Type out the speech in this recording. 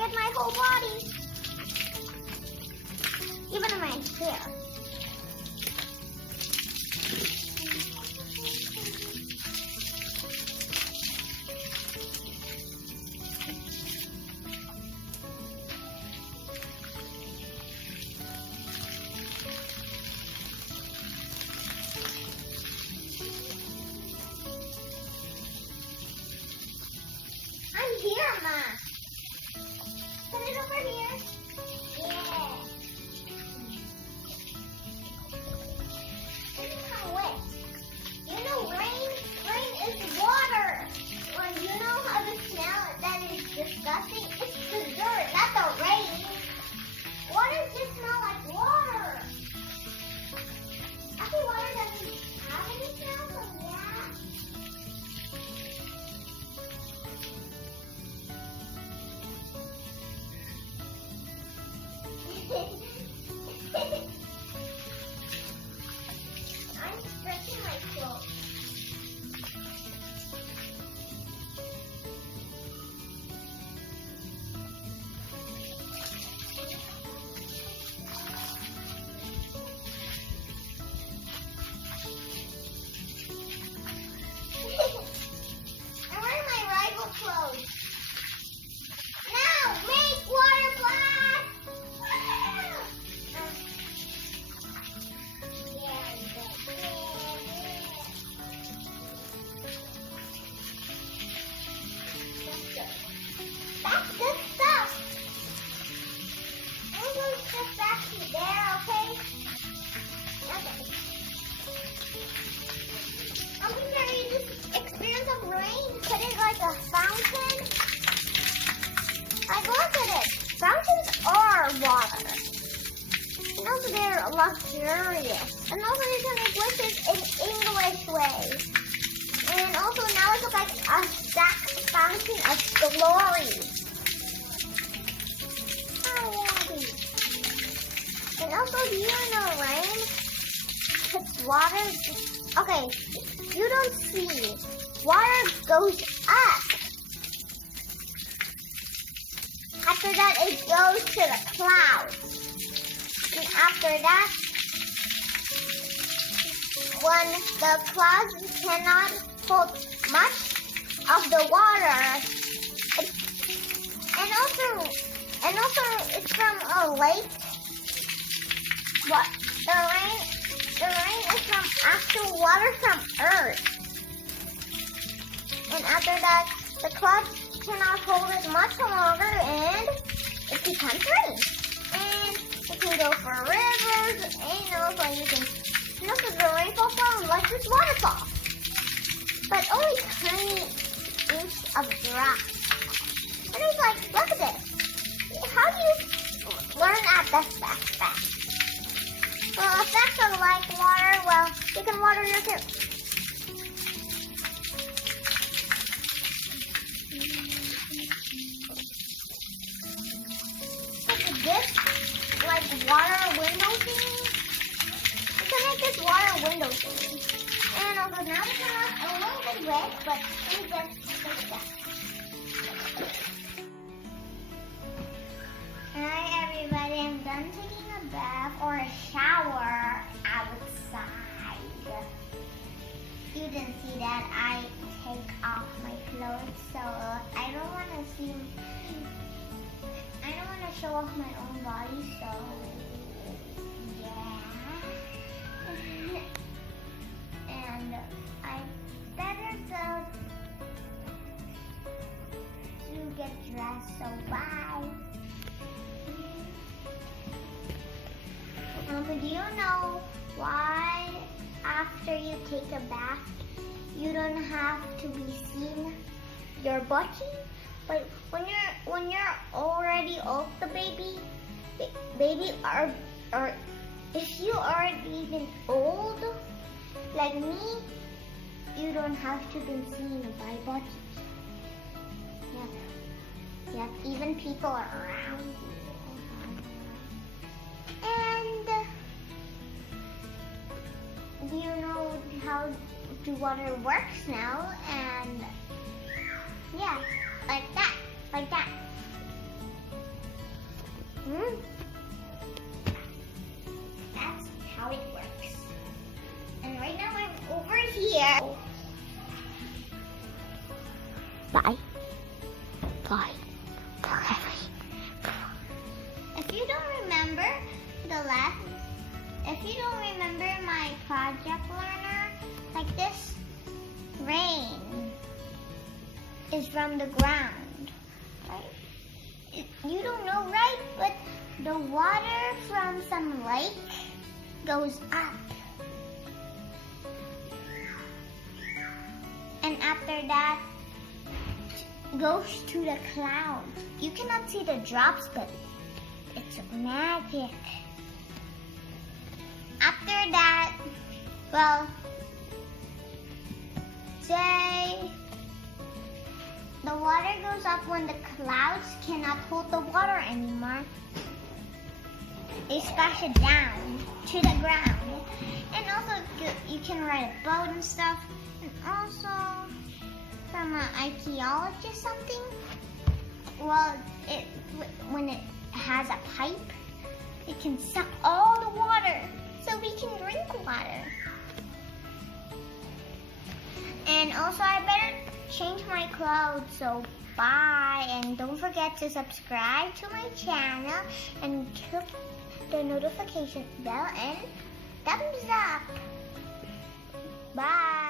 at my whole body. Even in my hair. I'm here, Ma. Put it over here. Yeah. This is kind of wet. You know, rain is water. Well, you know how the smell that is disgusting? It's the dirt, not the rain. Water just smells like water. Actually, water doesn't have any smell, so yeah. I'm stretching my clothes. I'm wearing my rival clothes. Now, make water blast! That's good stuff. I'm going to put back to there, okay? Okay. I'm going to show you this experience of rain. Put it like a fountain. Like, look at it. Fountains are water. And also they're luxurious. And also you can make wishes in English way. And also now it looks like a fountain of glory. And also, do you know rain puts water? Okay, you don't see. Water goes up. After that, it goes to the clouds. And after that, when the clouds cannot hold much of the water, and also it's from a lake. What the rain is from actual water from Earth. And after that, the clouds cannot hold it much longer, and it becomes rain. And you can go for rivers, and also you can look at the rainfall from like this waterfall. But only tiny inch of drops. And it's like, look at this. How do you learn at this fast? Well, effects are like water. Well, you can water your hair. Look at this, like water window thing. You can make this water window thing. And also now the camera's a little bit wet, but let me just fix that. Alright everybody, I'm done taking a bath or a shower outside. You didn't see that I take off my clothes, so I don't want to show off my own body, so yeah. And I better go to get dressed, so bye. Do you know why after you take a bath, you don't have to be seen your body? But when you're already off the baby or if you already been old like me, you don't have to be seen by body. Yep, even people around you. And do you know how the water works now? And yeah, like that. That's how it works. And right now I'm over here. Bye. Bye. If you don't remember if you don't remember my project learner, like this, rain is from the ground, right? You don't know, right? But the water from some lake goes up. And after that, goes to the clouds. You cannot see the drops, but it's magic. After that, well, say the water goes up when the clouds cannot hold the water anymore. They splash it down to the ground. And also, you can ride a boat and stuff. And also, from an archaeologist something, well, when it has a pipe, it can suck all the water so we can drink water. And also, I better change my clothes, so bye. And don't forget to subscribe to my channel and click the notification bell and thumbs up. Bye.